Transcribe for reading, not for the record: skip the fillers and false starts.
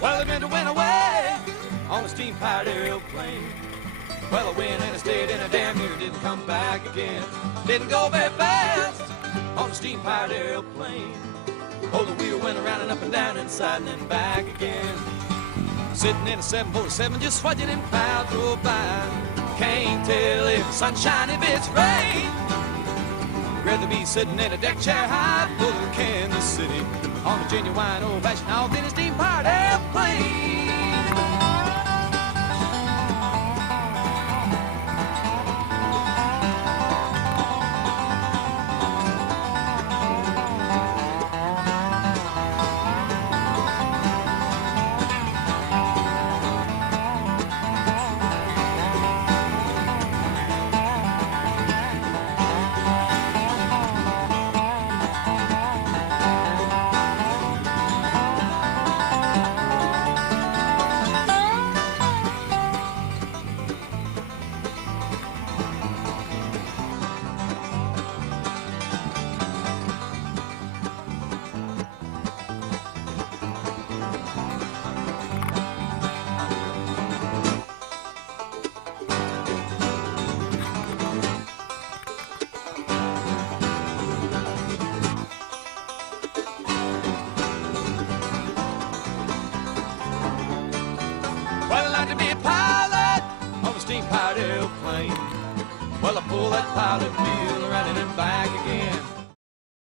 Well, the winter went away on a steam-powered airplane. Well, I went and I stayed and I damn near didn't come back again. Didn't go very fast on a steam-powered airplane. Oh, the wheel went around and up and down inside and then back again. Sitting in a 747, just watching them clouds roll by. Can't tell if it's sunshine, if it's rain. Rather be sitting in a deck chair high over Kansas City on a genuine old-fashioned authentic steam-powered airplane. Well, I like to be a pilot on a steam-powered airplane. Well, I pull that pilot wheel around and then back again.